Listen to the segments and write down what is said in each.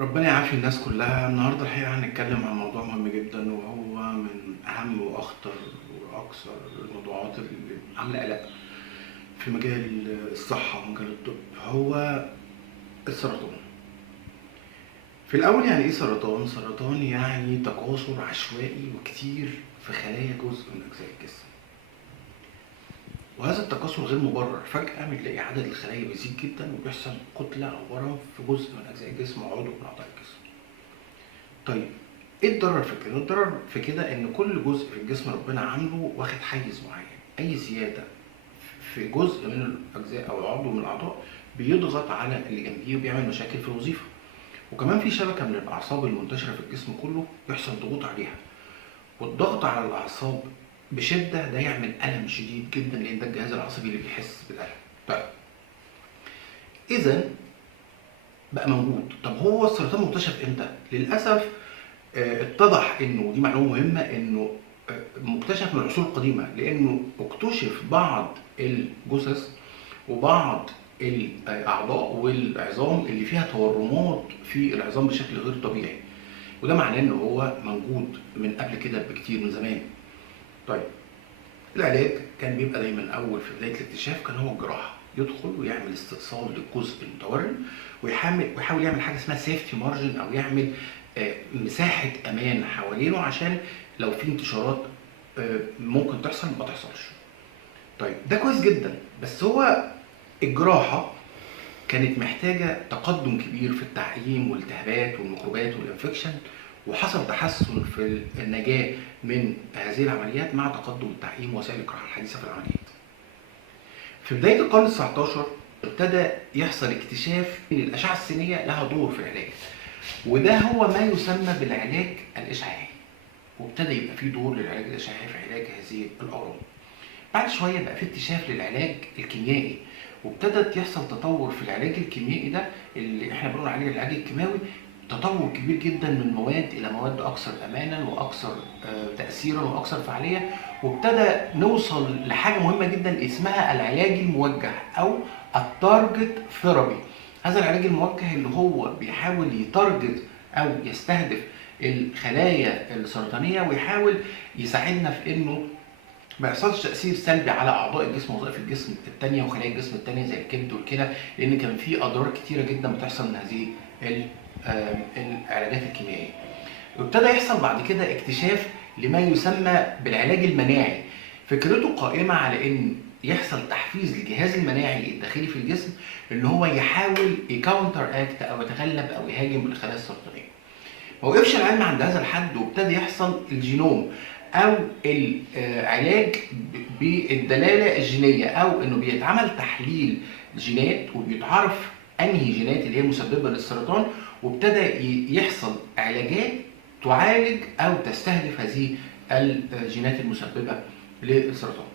ربنا يعافي الناس كلها. النهارده الحقيقة هنتكلم عن موضوع مهم جدا، وهو من أهم وأخطر وأكثر الموضوعات اللي عاملة قلق في مجال الصحة ومجال الطب، هو السرطان. في الأول، يعني إيه سرطان؟ سرطان يعني تكاثر عشوائي وكتير في خلايا جزء من أجزاء الجسم، وهذا التكاثر غير مبرر. فجأة بتلاقي عدد الخلايا بيزيد جدا وبيحصل كتلة أو ورم في جزء من أجزاء الجسم أو عضو من أعضاء الجسم. طيب، ايه الضرر في كده؟ الضرر في كده ان كل جزء في الجسم ربنا عامله واخد حيز معين. اي زياده في جزء من الاجزاء او عضو من الاعضاء بيضغط على اللي جنبيه وبيعمل مشاكل في الوظيفه. وكمان في شبكه من الاعصاب المنتشره في الجسم كله بيحصل ضغوط عليها، والضغط على الاعصاب بشده ده يعمل الم شديد جدا، لان ده الجهاز العصبي اللي بيحس بالالم. طيب، اذا بقى موجود. طب هو السرطان مكتشف امتى؟ للاسف اتضح انه دي معلومه مهمه، انه مكتشف من العصور القديمه، لانه اكتشف بعض الجثث وبعض الاعضاء والعظام اللي فيها تورمات في العظام بشكل غير طبيعي، وده معناه ان هو موجود من قبل كده بكتير، من زمان. طيب، العلاج كان بيبقى دايما اول في بدايه الاكتشاف كان هو الجراحه. يدخل ويعمل استئصال للجزء المتورم، ويحاول يعمل حاجه اسمها سيفتي مارجن، او يعمل مساحه امان حوالينه عشان لو في انتشارات ممكن تحصل ما تحصلش. طيب، ده كويس جدا، بس هو الجراحه كانت محتاجه تقدم كبير في التعقيم والالتهابات والميكروبات والانفكشن، وحصل تحسن في النجاه من هذه العمليات مع تقدم التعقيم ووسائل الجراحه الحديثه في العمليات. في بدايه القرن ال 19 ابتدى يحصل اكتشاف ان الاشعه السينيه لها دور في العلاج، وده هو ما يسمى بالعلاج الاشعاعي. وابتدى يبقى في دور للعلاج الاشعاعي في علاج هذه الاورام. بعد شويه بقى في اكتشاف للعلاج الكيميائي، وابتدت يحصل تطور في العلاج الكيميائي ده اللي احنا بنقول عليه العلاج الكيماوي. تطور كبير جدا من مواد الى مواد اكثر امانا واكثر تاثيرا واكثر فعاليه، وابتدى نوصل لحاجه مهمه جدا اسمها العلاج الموجه او التارجت ثيرابي. هذا العلاج الموجه اللي هو بيحاول يتارجت او يستهدف الخلايا السرطانيه، ويحاول يساعدنا في انه ما يحصلش تاثير سلبي على اعضاء الجسم ووظائف الجسم الثانيه وخلايا الجسم الثانيه زي الكبد والكلى، لان كان في اضرار كتيره جدا بتحصل من هذه العلاجات الكيميائيه. وابتدى يحصل بعد كده اكتشاف لما يسمى بالعلاج المناعي. فكرته قائمه على ان يحصل تحفيز للجهاز المناعي الداخلي في الجسم ان هو يحاول يكاونتر اكت او يتغلب او يهاجم الخلايا السرطانيه. ما وقفش العلم عند هذا الحد، وابتدى يحصل الجينوم او العلاج بالدلاله الجينيه، او انه بيتعمل تحليل جينات وبيتعرف انهي جينات اللي هي مسببه للسرطان، وابتدى يحصل علاجات تعالج او تستهدف هذه الجينات المسببه للسرطان.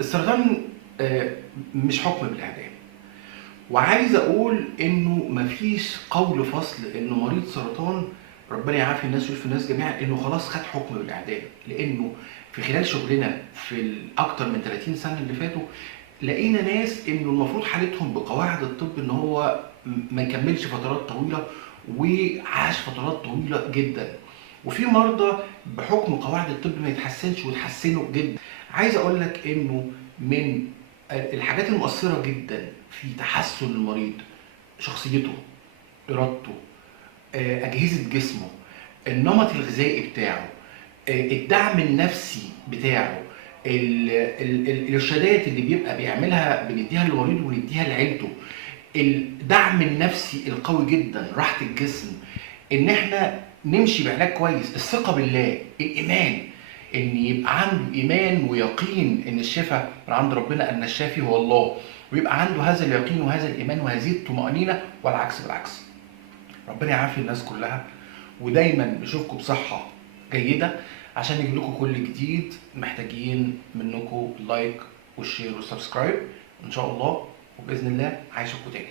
السرطان مش حكم بالاعدام، وعايز اقول انه مفيش قول فصل انه مريض سرطان ربنا يعافي الناس ويشفي الناس جميعا انه خلاص خد حكم بالاعدام، لانه في خلال شغلنا في اكتر من 30 سنه اللي فاتوا لقينا ناس انه المفروض حالتهم بقواعد الطب ان هو ما يكملش فترات طويله، وعاش فترات طويله جدا. وفي مرضى بحكم قواعد الطب ما يتحسنش ويتحسنوا جدا. عايز اقول لك انه من الحاجات المؤثره جدا في تحسن المريض شخصيته، ارادته، اجهزه جسمه، النمط الغذائي بتاعه، الدعم النفسي بتاعه، الارشادات اللي بيبقى بيعملها بنديها للمريض ونديها لعيلته، الدعم النفسي القوي جدا، راحه الجسم، ان احنا نمشي بعلاج كويس، الثقه بالله، الايمان، ان يبقى عنده ايمان ويقين ان الشفاء من عند ربنا، ان الشافي هو الله، ويبقى عنده هذا اليقين وهذا الايمان وهذه الطمانينه، والعكس بالعكس. ربنا يعافي الناس كلها، ودايما نشوفكم بصحه جيده. عشان نجيب لكم كل جديد محتاجين منكم لايك والشير والسبسكرايب ان شاء الله، وباذن الله هشوفكم تاني.